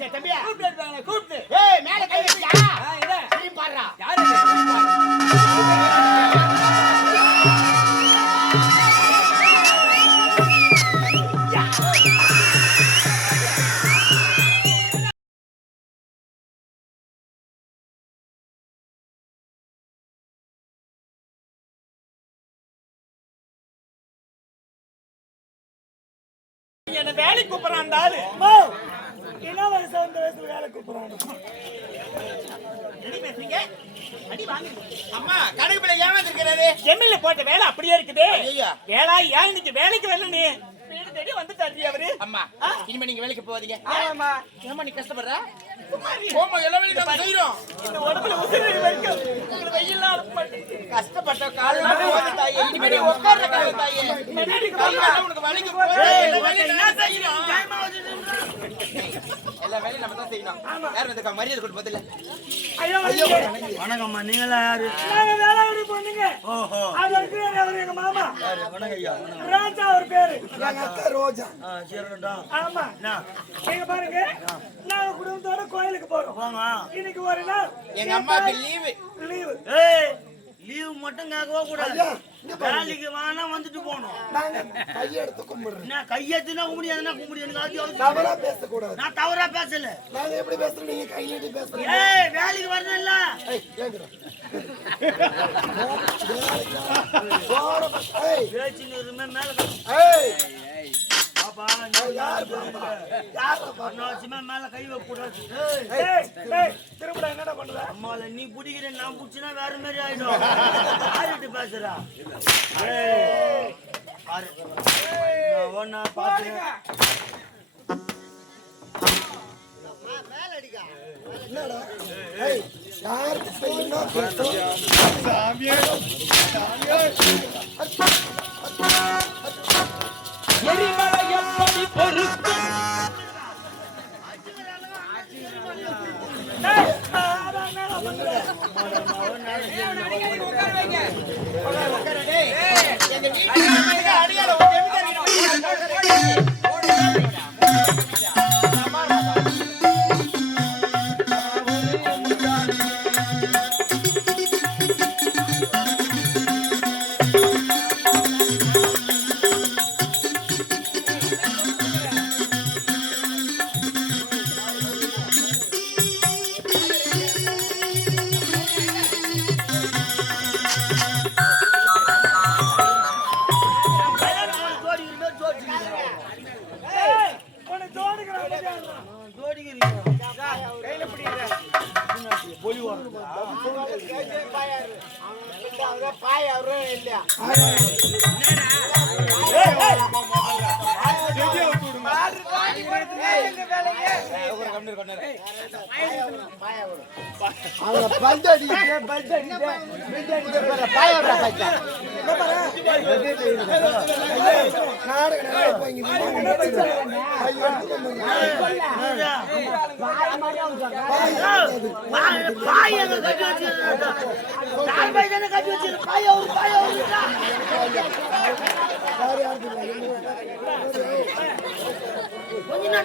சரி, அம்மா கணக்கு பிள்ளை ஏமாத்திருக்கிறாரு ஜெமில்ல போட்ட வேலை அப்படியே இருக்குது. ஐயா. வேலா ஏன் இன்னைக்கு வேலைக்கு வரல நீ? தேடி வந்துட்டாரு அவரு. அம்மா இனிமே நீங்க வேலைக்கு போவாதீங்க ஏமா நீ கஷ்டப்படுற? போமா எல்லா வேலையும் நம்ம செய்றோம். இந்த உடம்புல உசுறு வரைக்கும் உங்களுக்கு வெயில்லாம் கஷ்டப்பட்ட தாயே. இனிமே நீ உட்கார்ற காலம் தாயே. உனக்கு வலிக்கு எல்லா வேலையும் நம்ம தான் செய்யணும். யார் வந்து மரியாதை கொடுத்து பதில்ல ஐயோ வணக்கம்மா. நீங்களா யாரு? நாங்க வேளாங்கண்ணி பொண்ணுங்க. ஓஹோ. அது இருக்கிறாரு அவரு எங்க மாமா. வணக்கம் ஐயா ராஜா அவர் பேரு. எங்க அக்கா ரோஜா. ஆ சரிடா ஆமா. நீங்க பாருங்க. நாங்க குடும்பத்தோட கோயிலுக்கு போறோம். இன்னைக்கு ஒரு நாள் எங்க அம்மாக்கு லீவு லீவு ஏய். லீவு மட்டும் கேட்கவே கூடாது. வேலைக்கு வானா வந்துட்டு போகணும். நாங்க கையெடுத்து கும்பிடுறோம். என்ன கையெத்துனா கும்பிடியாதுன்னா கும்பிடி எனக்கு அது யோசிச்சு. தவறா பேசக்கூடாது. நான் தவறா பேசல. நாங்க எப்படி பேசுறோம் நீங்க கை நீட்டி பேசுறீங்க ஏய் வேலைக்கு ஏய். போற. ஏய், இருமே மேல ஏய், பாப்பா யார் பாப்பா? யார் பாப்பா? அனாவசியமா மேல கை வைக்க கூடாது ஏய் ஏய். திரும்ப நீ பிடிக்கிற நான் பிடிச்சினா வேற மாதிரி ஆயிடும். ஆயிட்டு பேசுறா? ஒன்னா பாரு நான் பாத்து எரிமலை எப்படி பொறுக்கும் ஏய் அதான் என்னடா பண்ற எங்க வீட்டுக்கு அடியால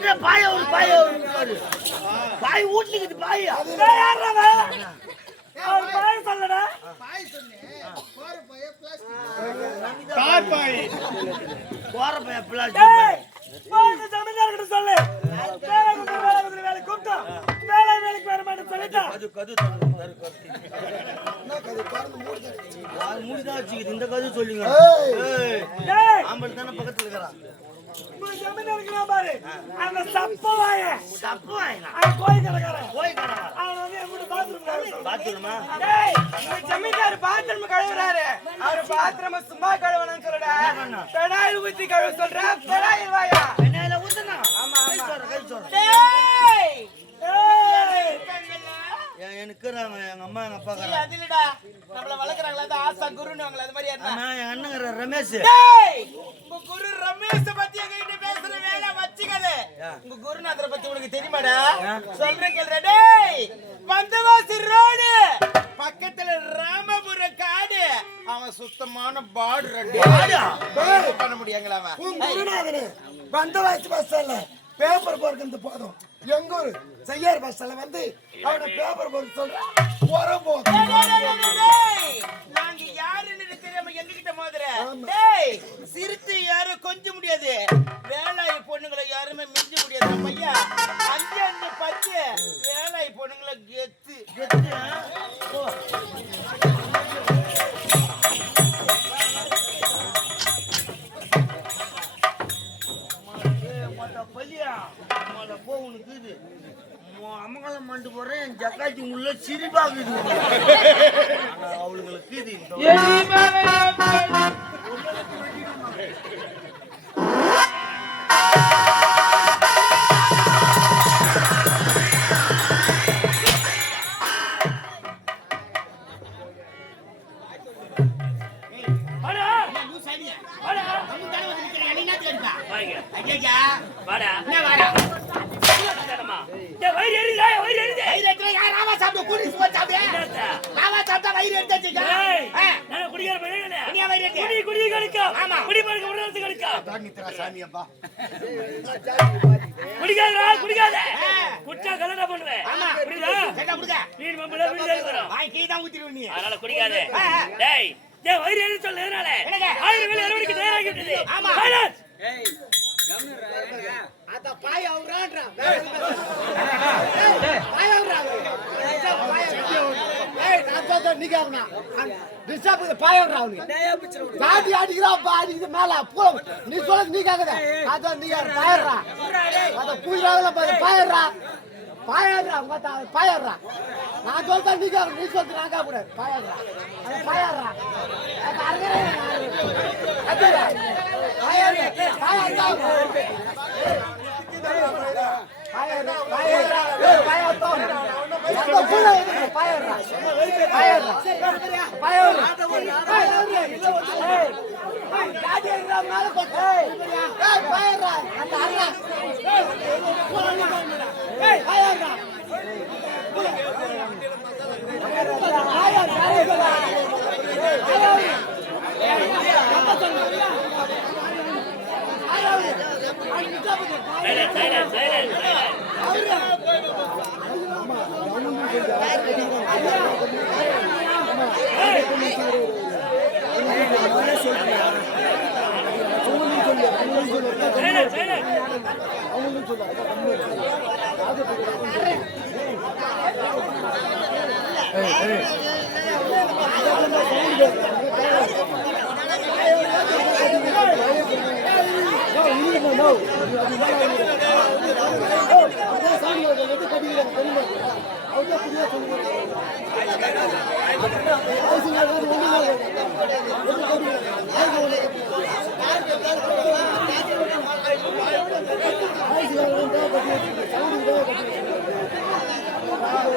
நேரத்துல பாய் அவரு பாய் அவரு பாய் வீட்டுக்கு பாயா. அவன்? அவர் பாய் சொல்லடா. போற பையன் பிளாஸ்டிக் ஏய் போய். இந்த ஜமீன்தார்கிட்ட சொல்லு. வேலை வேலைக்கு வர மாட்டேன்னு சொல்லிட்டா. கது கது தரு கது என்ன கதை? பாருங்க, மூடி தரீங்க. யார் முடிதான் வச்சுக்குது. இந்த கது சொல்லுங்க. ஏய், ஆம்பளை தானே பக்கத்துல இருக்கிறான். பாரு. அந்த அவன் கோயில் கடைக்காரன். அவன் வந்து பாத்ரூம்? டேய் இந்த ஜமீன்தார் பாத்ரூம் கழுவுறாரு. அவர் பாத்ரூம் சும்மா கழுவணும்னு சொல்றா பெனாயில் ஊத்தி கழுவ சொல்றா. வாயா. ஊத்துனா? ஆமா கை டேய் என் எனக்கு எங்க அம்மா எங்க அப்பா நம்மள ஆசா குருன்னு அது மாதிரி என் அண்ணங்கிற ரமேஷ். டேய் குரு ரமேஷ் பத்தி எங்ககிட்ட பேசுற வேலை வச்சுக்கது உங்க குருநாதரை பத்தி உனக்கு தெரியுமாடா? சொல்றேன் கேளுடா டேய் வந்தவாசி ரோடு. பக்கத்துல ராமபுரம் காடு. அவன் சுத்தமான பாடு பண்ண முடியாங்களா அவன்? உன் குருநாதனே வந்த வயசு பஸ் இல்ல பேப்பர் போறது போதும். எங்க ஊரு செய்யார் பஸ்ல வந்து அவனை பேப்பர் போட்டு சொல்றான் டேய், டேய். நாங்க யாருன்னு தெரியாம எங்ககிட்ட மோதுற? டேய் சிறுத்தை யாரும் கொஞ்ச முடியாது. வேலாய் பொண்ணுங்களை யாருமே மிஞ்ச முடியாது நம்ம ஐயா. அஞ்சு அஞ்சு பத்து வேலாய் பொண்ணுங்களை கெத்து. கெத்து மண்டு போறேன் என் ஜக்காச்சி உள்ள சிரிப்பாக்குது ஆனா அவளுங்களுக்கு இது வீடு மம்பள வீடு வரும் வாங்கி கீழே தான் ஊத்திடுவ நீ. அதனால குடிக்காத. டேய் டேய் வயிறு எரி சொல்ல எதனால? என்னங்க? ஆயிரம் வேலை அறுவடைக்கு தயாராகி விட்டது ஆமா. Silence. அத பாய் அவரான்றான் பாய் அவரான் ஏய் நான் சொல்றேன் நீ கேக்குறா டிஸ்டர்ப் பாய் அவரான் அவனுக்கு. பாட்டி அடிக்கிறான் பா அடிக்குது மேல. போ. நீ சொல்றது நீ கேக்குத. அதான் நீ பாயறா அத பாயறா பாயாடுறா மத்த பாயாடுறா நான் சொல்றேன் நீ கேக்குற நீ சொல்லி நான் கேக்குற பாயறா அது பாயறா அது அருகே அத்தரா பாயறா பாயறா பாயறா பாயறா பாயறா அந்த புள்ள வந்து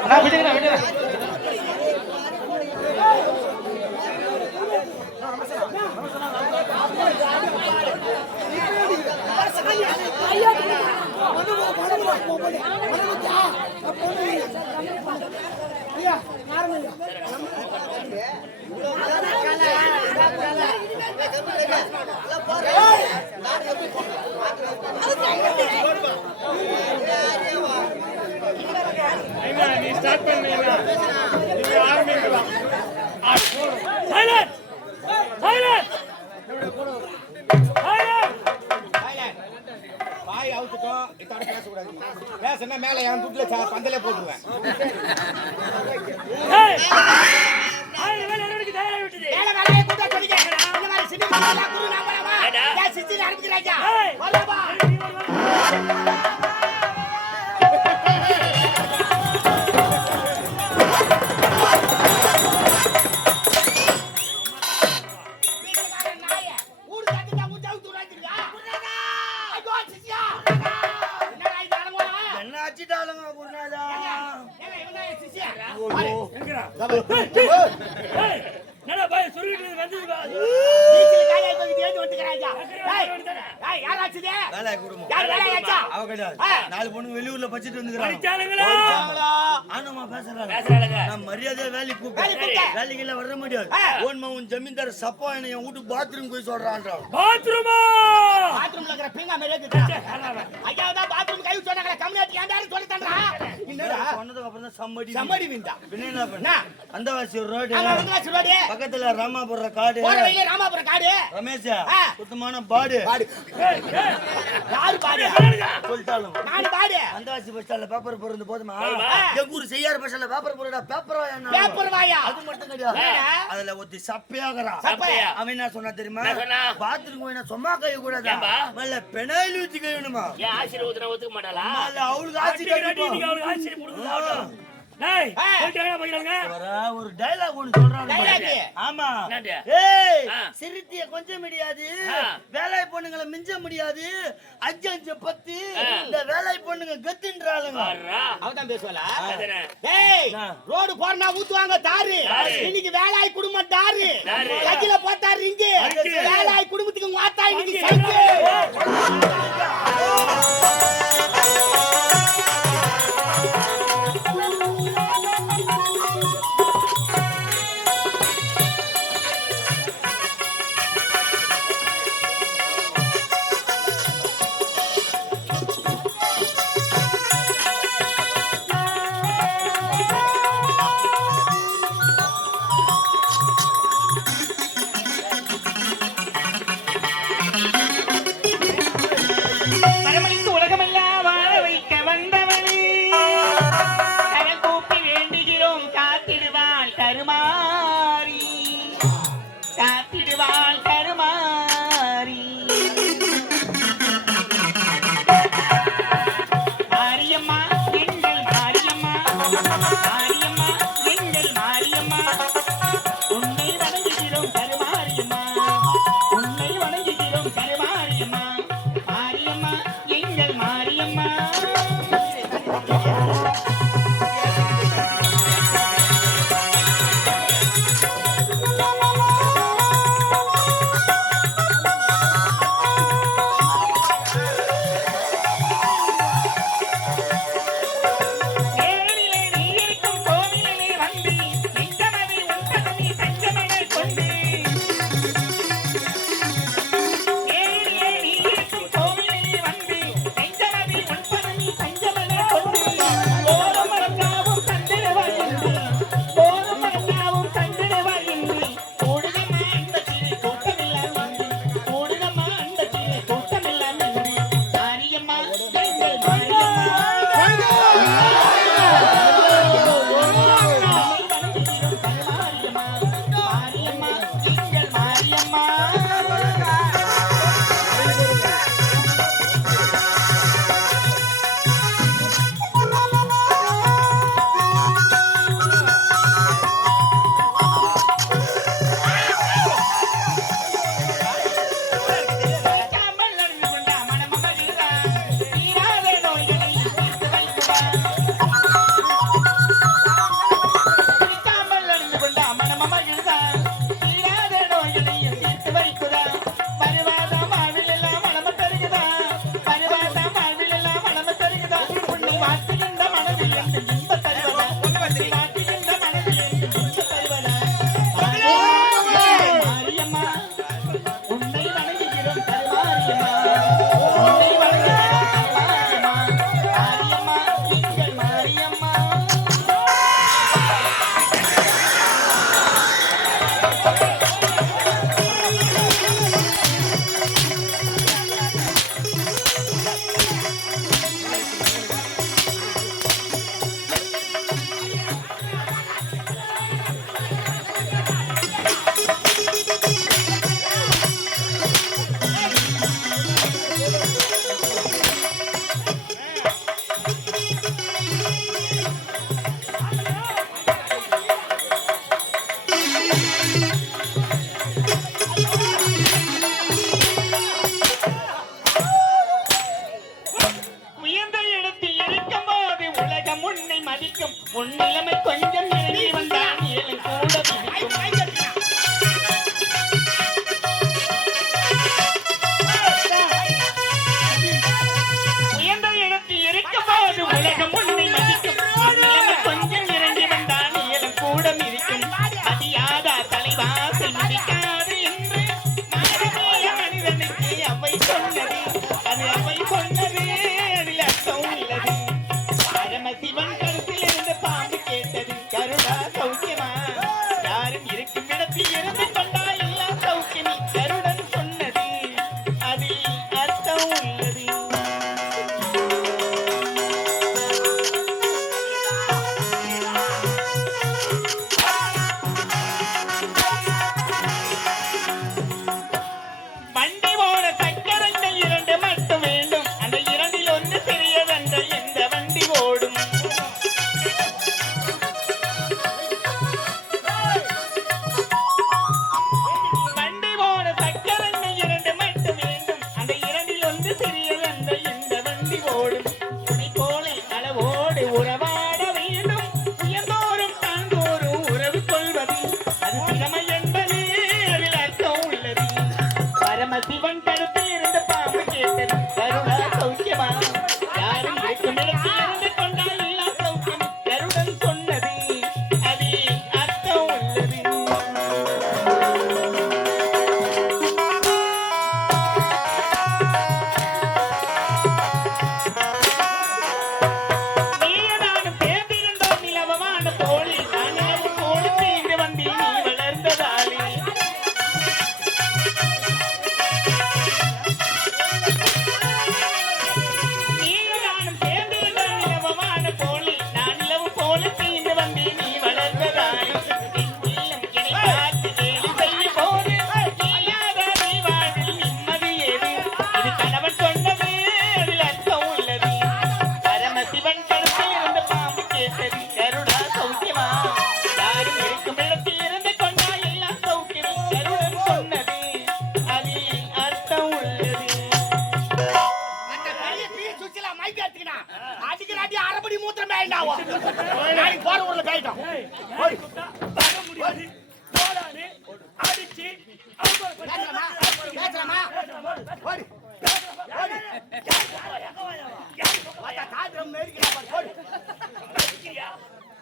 பாயறா பாயறா பாயறா ஏய் டாடி எங்கடா வாய் அவுத்துட்டோம் இதோட பேசக்கூடாது. பேசுனா மேல என் துட்டுல பந்தலே போட்டுருவேன். ஏய்! ஆயிரம் நாலு பொண்ணு வெளியூர்ல படிச்சுட்டு வந்துக்கிறாங்க ஆனமா பேசுறாங்க. நான் மரியாதையா வேலைக்கு கூப்பிட்டேன். வேலைக்கு எல்லாம் வர முடியாது. ஓன்மா உன் ஜமீன்தார் சப்பா என்ன என் வீட்டு பாத்ரூம் போய் சொல்றான்றான் பாத்ரூமா பாத்ரூம்ல இருக்கிற பீங்கா இருக்குடா. ஐயா, பாத்ரூம் கை சொன்னாங்களே, கம்யூனிட்டி ஏன்டாரு சொல்லி தந்தா? என்னடா? சொன்னதுக்கு அப்புறம் தான் சம்மடி சம்மடி விந்தா. பின்ன என்ன பண்ண? அந்த வாசி ரோடு. பக்கத்துல ராமாபுர காடு போற வழியில ராமாபுரம் காடு. ரமேஷ். சுத்தமான பாடு பாடு. யாரு பாடு? சொல்லிட்டாலும் நானு பாடு. பஸ் ஸ்டாண்ட்ல பேப்பர் போறது போதுமா? எங்க ஊர் செய்யார் பஸ் ஸ்டாண்ட்ல பேப்பர் போடுடா பேப்பர் என்ன பேப்பர் வாயா. அது மட்டும் கிடையாது? அதுல ஒருத்தி சப்பையாகறான் சப்பையா? அவன் என்ன சொன்னா தெரியுமா? பாத்ரூம் போய் சும்மா கை கூடாதா? மேல பெனாயில் ஊத்தி கழுவணுமா ஏன் ஆசிரியர் ஊத்துனா ஒத்துக்க மாட்டாளா அவளுக்கு அவளுக்கு ஆசிரியர் டேய் ஆ. போயிட்டாங்க போயிட்டாங்க வரா, ஒரு ஒண்ணு சொல்றான் Dialogue? ஆமா? ஏய். சிறுத்தைய கொஞ்சம் முடியாது. வேலை பொண்ணுங்களை மிஞ்ச முடியாது அஞ்சு அஞ்சு பத்து. இந்த வேலை பொண்ணுங்க கத்துன்றாளுங்க அவதான் என்ன? ரோடு போறனா ஊத்துவாங்க தாரு. இன்னைக்கு வேலாய் குடும்பம் தாரு தாரு. கையில போட்டாரு இங்க. வேலாய் குடும்பத்துக்கு மாத்தா இன்னைக்கு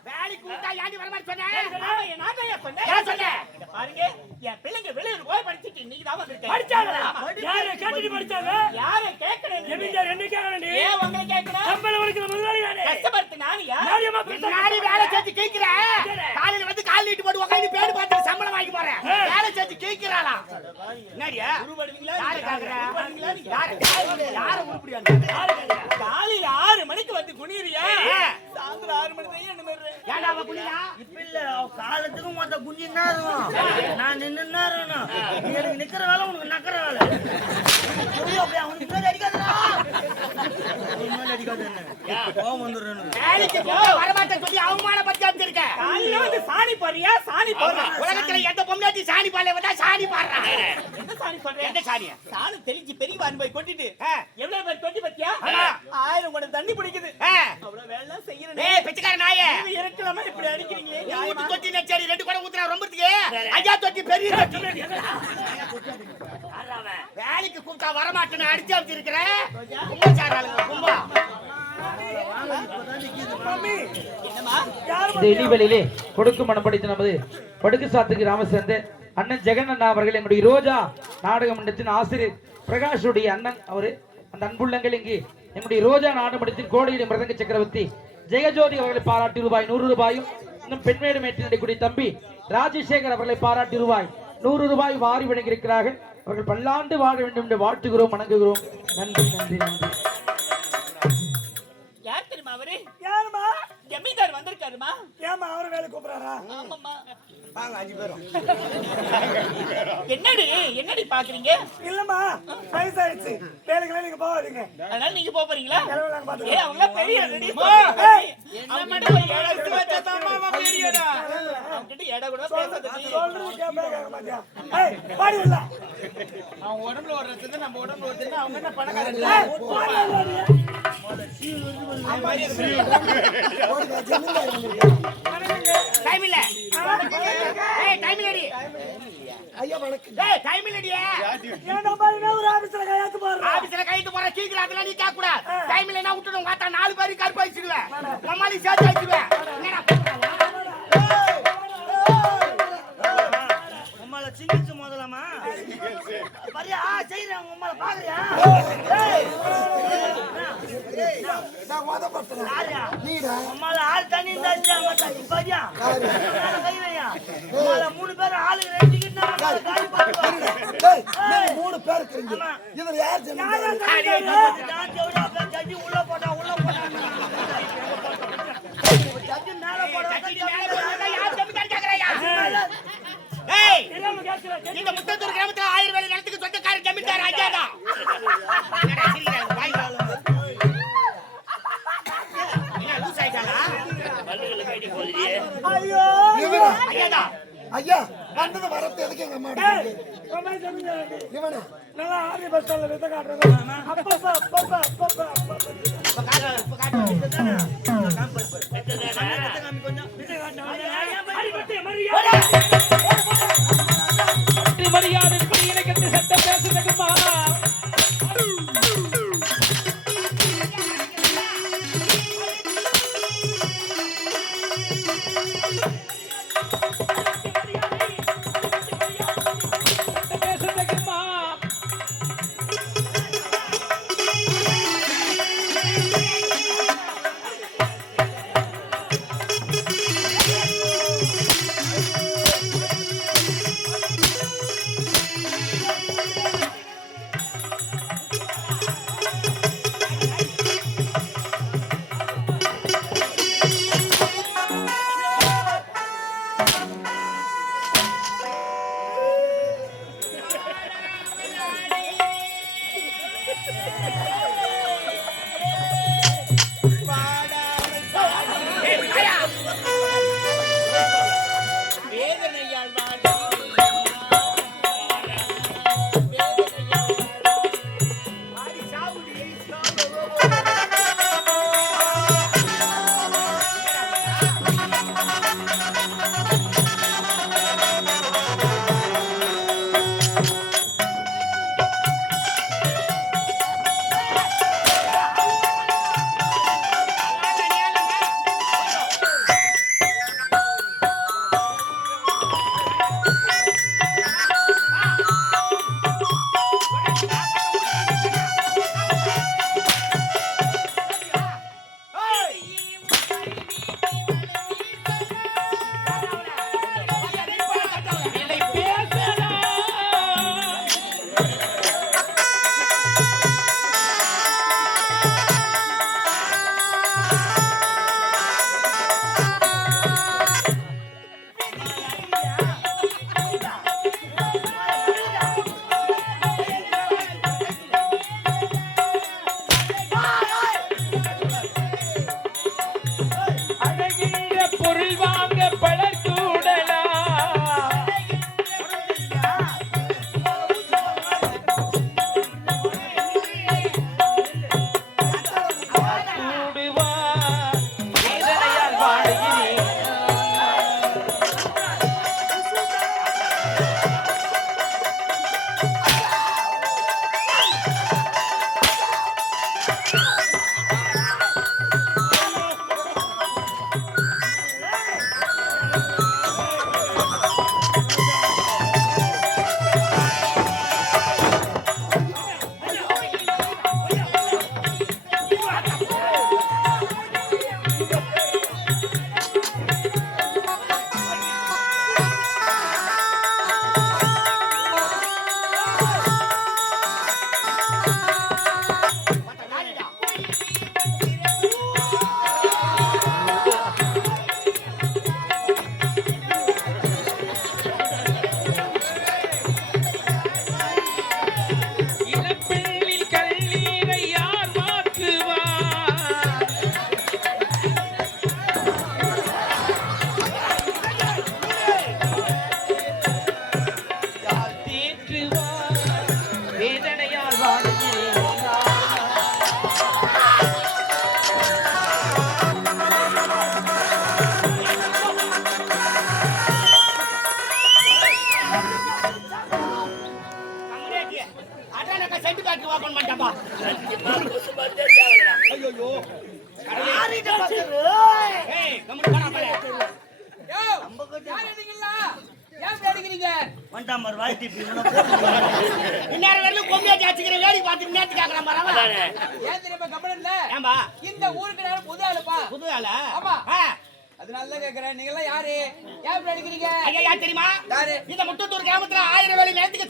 வேலைக்கு விட்டா ஏன்டி வர மாதிரி சொன்ன? ஏன் சொன்ன? பாருங்க. என் பிள்ளைங்க வெளியூர் போய் படிச்சுட்டு இன்னைக்கு தான் வந்திருக்கேன். படிச்சாங்களா? யாரை கேட்டுட்டு படிச்சாங்க? யாரை கேட்கணும் ஜமீன்தார் என்ன கேட்கணும் பின்னாடி வேலை செஞ்சு கேட்கிற காலையில வந்து கால் நீட்டு போட்டு உட்காந்து பேடு பார்த்து சம்பளம் வாங்கி போறேன். வேலை செஞ்சு கேட்கிறாளா என்னடியா? யாரு கேக்குற? யாரு யாரு காலையில ஆறு மணிக்கு வந்து குனிறியா. சாயந்தரம் ஆறு மணி தான் என்ன மாதிரி? ஏன்டா அவ புள்ளியா இப்ப இல்ல காலத்துக்கு மொத்த குஞ்சு இருக்கும் நான் நின்னு இருக்கணும். நீ எனக்கு நிக்கிற வேலை உனக்கு நக்கிற வேலை. புரியும் அப்படியே அவனுக்கு முன்னாடி முன்னாடி அடிக்காத கோவம் வந்துடுறேன் வேலைக்கு போக சொல்லி அவமானப்படுத்தி வச்சிருக்க காலையில வந்து சாணி போறியா சாணி போடுறா உலகத்துல எந்த பொம்னாட்டி சாணி பாலே வந்தா சாணி பாடுறான் என்ன சாணி சொல்றேன் எந்த சாணியா சாணி தெளிச்சு பெரிய வான் போய் கொட்டிட்டு எவ்வளவு பேர் கொட்டி பத்தியா ஆயிரம் குடம் தண்ணி பிடிக்குது அவ்வளவு வேலை செய்யறேன் ஏய் பிச்சைக்கார நாயே இருக்கலாமா இப்படி அடிக்கிறீங்களே தொட்டி நச்சரி ரெண்டு குடம் ஊத்துறா ரொம்பத்துக்கு ஐயா தொட்டி பெரிய தொட்டி வேலைக்கு கூப்பிட்டா வரமாட்டேன்னு அடிச்சு வச்சிருக்கிற கும்பா. சாராளுங்க கும்பா இந்த இடைவெளியிலே கொடுக்கும் மனம் படித்த நமது படுக்கு சாத்துக்கு ராம சேர்ந்த அண்ணன் ஜெகன் அண்ணா அவர்கள் எங்களுடைய ரோஜா நாடக மன்றத்தின் ஆசிரியர் பிரகாஷுடைய அண்ணன் அவரு அந்த அன்புள்ளங்கள் இங்கு. எங்களுடைய ரோஜா நாடக மன்றத்தின் கோடையிலே மிருதங்க சக்கரவர்த்தி ஜெயஜோதி அவர்களை பாராட்டி ரூபாய் நூறு ரூபாயும் இன்னும் பெண்மேடு மேட்டினுடைய தம்பி ராஜசேகர் அவர்களை பாராட்டி ரூபாய் நூறு ரூபாய் வாரி வழங்கியிருக்கிறார்கள். அவர்கள் பல்லாண்டு வாழ வேண்டும் என்று வாழ்த்துகிறோம் வணங்குகிறோம். நன்றி நன்றி நன்றி. வந்திருக்காருமா? ஏம்மா அவரை வேலை கூப்பிடுறாரா? ஆமாம்மா. வாங்க அஞ்சு பேரும். என்னடி என்னடி பாக்குறீங்க? இல்லம்மா, வயசாயிடுச்சு. வேலைக்கெல்லாம் நீங்க போகாதீங்க. அதனால நீங்க போப் போறீங்களா? ஏ. அவங்க பெரிய அவன் மட்டும் பெரியடா. அவன்கிட்ட எடை கூட பாடி. அவன் உடம்புல ஒரு ரத்தத்தை நம்ம உடம்புல ஒருத்தர் அவங்க என்ன பணக்காரங்க? ஏய், பாடி உள்ள நீ. டைம் இல்ல ஏய் டைம் இல்லடி ஐயா வணக்கம் ஏய் டைம் இல்லடியே ஏன்டா ஒரு ஆபீஸ்ல கையெழுத்து ஆபீஸ்ல கைட்டு போற சீக்கிரம் அதெல்லாம் நீ கேட்க கூடாது டைம் இல்லைன்னா விட்டுடும் காத்தா நாலு பேரும் கருப்பு வச்சிடுவேன் சேர்த்து மூணு பேர் ஆளுங்க மூணு பேர் இருக்கிறீங்க இதுல யார் ஜட்ஜி உள்ள போட்டா உள்ள போட்டா ஜட்ஜி மேல போட்டா இந்த முத்தத்தூர் கிராமத்துல ஆயிரம் வேலை நிலத்துக்கு சொந்தக்காரன் ஜமீன்தார் ஐயா தான் ஐயா. வந்தது வரத்து எதுக்கு எங்க அம்மா. இவனா. நல்லா ஆர்மி பஸ் ஸ்டாண்ட்ல வித்த காட்டுறது. அப்பப்பா, அப்பப்பா, அப்பப்பா, அப்பப்பா. மரியாதை.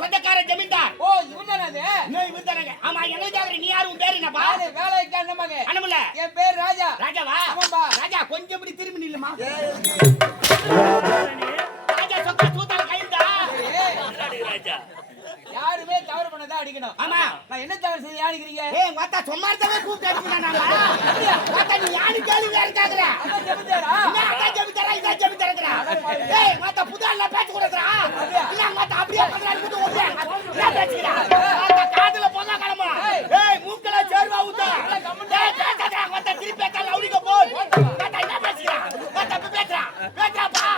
சொந்தக்கார ஜமீன்தார். ஓ இவன் தானே அது? இன்னும் இவன் தானேங்க. ஆமா எங்களுக்கு கேக்குற நீ யாரு உன் பேரு என்னப்பா? வேலைக்கு என்ன மகன் அனுமல என் பேர் ராஜா. ராஜாவா. ராஜா கொஞ்சம் இப்படி திரும்பி நில்லுமா? அடிக்கணும். ஆமா. நான் என்ன தவறு செய்ய அடிக்கிறீங்க ஏய் மத்தா சும்மா இருக்கவே கூப்பிட்டு மத்தா நீ யாரு வேற கேக்குற அதான் ஜெபிச்சாரா என்ன அக்கா ஜெபித்தரா இதா ஜெபித்தரா ஏய் மத்தா புது ஆள்ல பேச்சு கொடுக்கறா. இல்ல மத்தா அப்படியே பேசுறா? காதுல போங்க கிளம்பு ஏய். மூக்கல சேர்வா ஊத்த. ஏய் பேசாதடா மத்தா திருப்பி பேச லவுடிக்க போ. என்ன பேசுறா? பேசுறா. பேசுறாப்பா.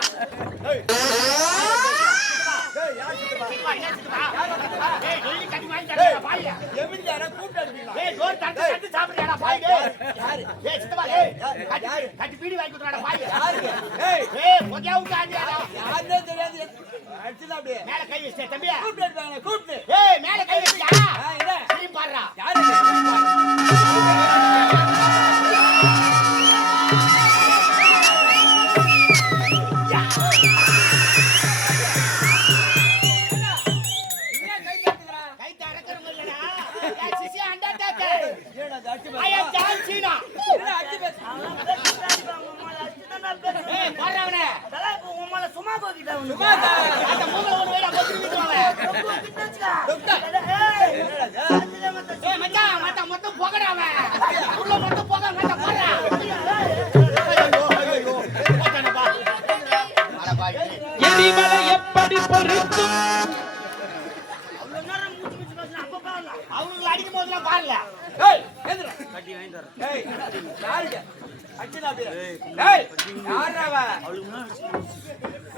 ஏய் டெய்லி கட்டி வாங்கி தரேன் பாய்யா ஜெபிச்சாரா கூப்பிட்டு அடிப்பீங்களா ஏய் டோர் தட்டு தட்டு சாப்பிடுறியாடா பாய்? யாரு? ஏய் சித்தப்பா ஏய் கட்டி கட்டி பீடி வாங்கி கொடுறாடா பாய். யாருக்கு ஏய். ஏய் யாருன்னே தெரியாது. அப்படியே. மேல கை வச்சே தம்பியா? கூப்பிட்டு கூப்பிட்டு. அவங்களுக்கு அடிக்கும் போதெல்லாம் பாருல ஏய் யாரா அவ?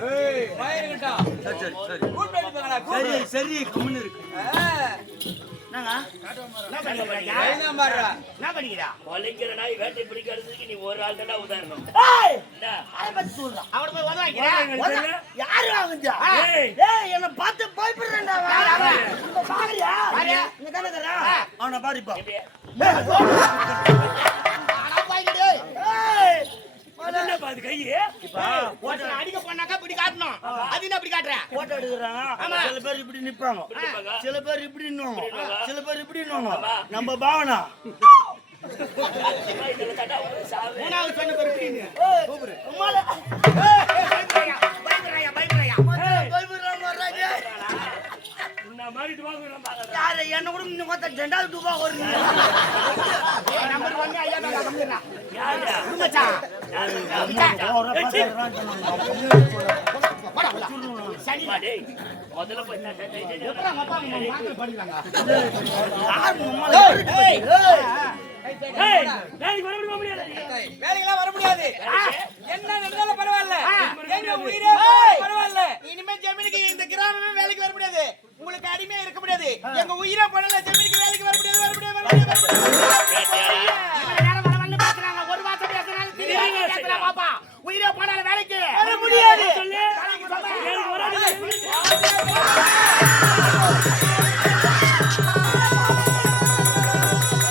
ஏய் பயங்கட்டா சரி சரி சரி. சரி கம்முன்னு இருக்கு. என்ன பண்ணிக்கிறா வளைக்கிற நாய் வேட்டை பிடிக்கிறதுக்கு நீ ஒரு ஆள் தானே உதாரணம். ஏய்! என்ன? அவன போய் யாரு ஏய். என்ன பார்த்து? பாரியா பாரு. இங்க தானே அவனை பாரு என்னப்பா அது கையு? ஒருத்தனை அடிக்க போனாக்கா இப்படி காட்டணும். அது என்ன அப்படி காட்டுற? போட்டோ எடுக்கிறாங்க ஆமா. சில பேர் இப்படி நிப்பாங்க. சில பேர் இப்படி நின்னுவாங்க. சில பேர் இப்படி நின்னுவாங்க. நம்ம பாவனா. மூணாவது சொன்ன பேர் பயப்படுறாயா? பயப்படுறாயா? பயப்படுறாயா? பாக்காத. யாரு? என்ன கூட இன்னும் ரெண்டாவது ரூபா வருங்க ஏய் நம்பர் ஒன்னு ஐயா நான் கம்மிடுறா யாரு? மச்சான் சரி அம்மா, டேய், முதல்ல போய் தட்டை, டேய், டேய், டேய். எப்பறம் அப்பா அம்மா மாத்திரை படிக்கிறாங்க ஏய், வேலைக்கு வர முடியுமா முடியாதா நீ? வேலைக்கெல்லாம் வர முடியாது. என்ன நடந்தாலும் பரவாயில்ல எங்க உயிரே பரவாயில்ல இனிமே ஜமீனுக்கு இந்த கிராமமே வேலைக்கு வர முடியாது உங்களுக்கு அடிமையா இருக்க முடியாது எங்க உயிரை படல ஜமீனுக்கு வேலைக்கு வர முடியாது வர முடியாது, வர முடியாது. போகிறீங்க போனால வேலைக்கு. வர முடியாது. சொல்லு.